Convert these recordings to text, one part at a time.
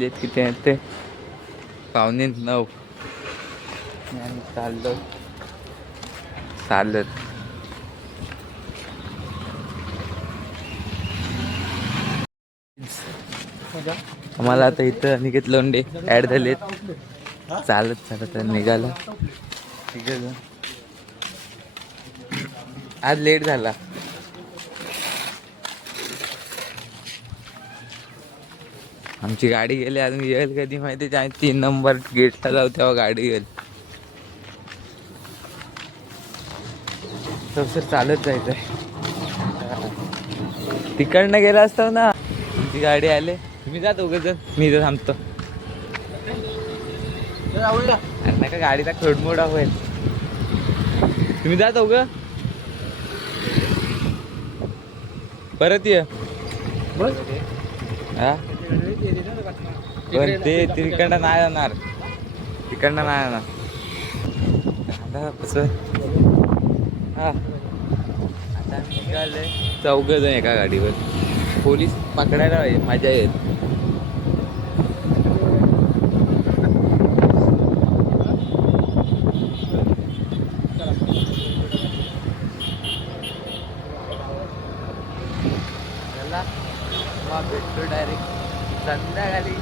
वाजलेत किती आहेत ते 8:45. आणि चाललो चालत. आम्हाला आता इथं अनिकेत लोंढे ॲड झालेत. चालत चालत निघाला. आज लेट झाला. आमची गाडी गेली अजून येईल कधी माहिती. 3 नंबर गेटला जाऊ तेव्हा गाडी येईल. सर चालत जायचंय. तिकडनं गेला असतो ना. आमची गाडी आले. तुम्ही जात उगाच, मी इथं थांबतो. अरे नका गाडीला खोडमोडा होईल. तुम्ही जात उग परत ये. हा पण ते तिकडनं नाही जाणार. तिकडनं नाही जाणार. हा आता आम्ही निघाले 4 जण एका गाडीवर. पोलीस पकडायला पाहिजे, मजा येईल. भेटतो डायरेक्ट संध्याकाळी.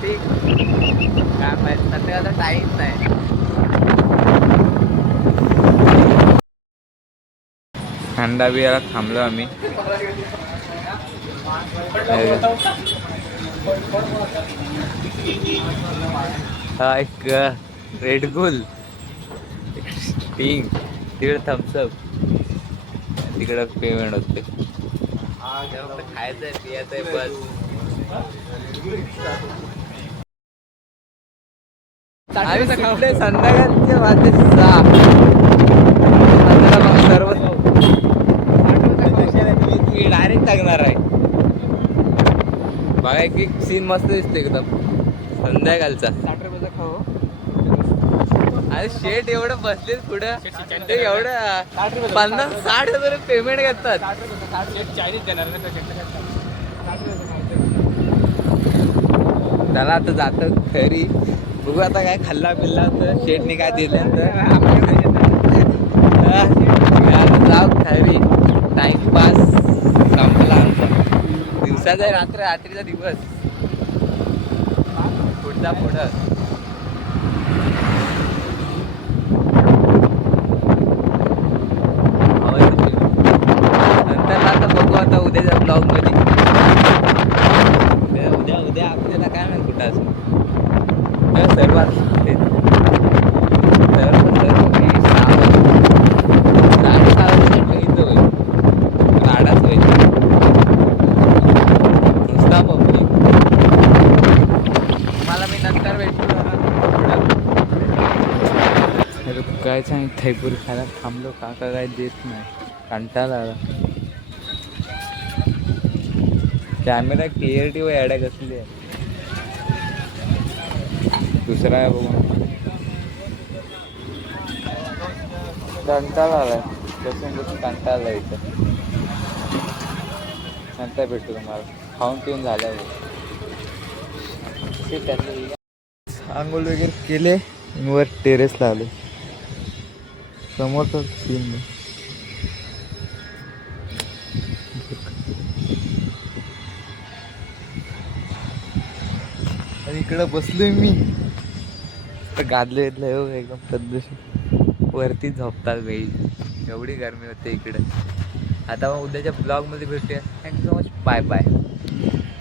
ठीक काय माहिती संध्याकाळचा टाईम नाही. थंडा बियाला थांबलो आम्ही. हा एक रेडबुल, स्टिंग, तिकडे थम्सअप, तिकडं पेमेंट होते. खायचंय पियाचंय बस. संध्याकाळचे वाजले 6. सर्व डायरेक्ट टाकणार आहे. बघा एक सीन मस्त दिसते एकदम संध्याकाळचा. 60 रुपयाचा खाऊ. अरे शेट एवढं बसलेत पुढं. ते एवढं 50-60 हजार पेमेंट घेतात. त्याला आता जातं घरी. बघू आता काय खाल्ला पिल्ला तर शेटने काय दिलं तर जाऊ घरी. टाइमपास संपला आमचा. दिवसाचा रात्रीचा दिवस. पुढचा पुढं. नंतर आता बघू आता उद्याच्या ब्लॉग मध्ये. उद्या आपल्याला काय माहिती कुठं असं सर्वात राडाच होईल. नुसता पब्लिक. मला मी नंतर भेटतो. काय सांग थैपूर खायला थांबलो. काका काय देत नाही. कंटाळा आला. कॅमेरा क्लिअरिटी व ॲड कसली आहे. दुसरा आहे बघून कंटाळा आलाय. कसं कंटाळा इथं. नंतर भेटतो तुम्हाला. खाऊन पिऊन झाल्यावर आंघोळ वगैरे केले. वर टेरेसला आले. समोरचा सीन नाही. आणि इकडं बसलोय मी. गादले एकदम पद्धतशीर. वरती झोपतात वेळी. एवढी गरमी होते इकडे. आता मग उद्याच्या ब्लॉगमध्ये भेटूया. Thank you so much. Bye bye.